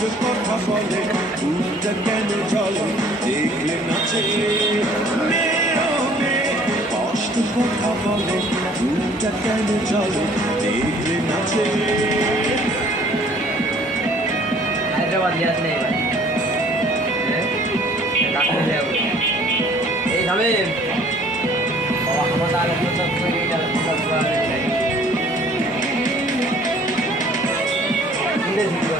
কষ্ট কথা বলে বুকটা কেন চলে দেখলে নাচে মেয়ে ও মেয়ে কষ্ট কথা বলে বুকটা কেন চলে দেখলে নাচে হায়দ্রাবাদ ইয়াদ নেই এই খাবে আমার আগে তো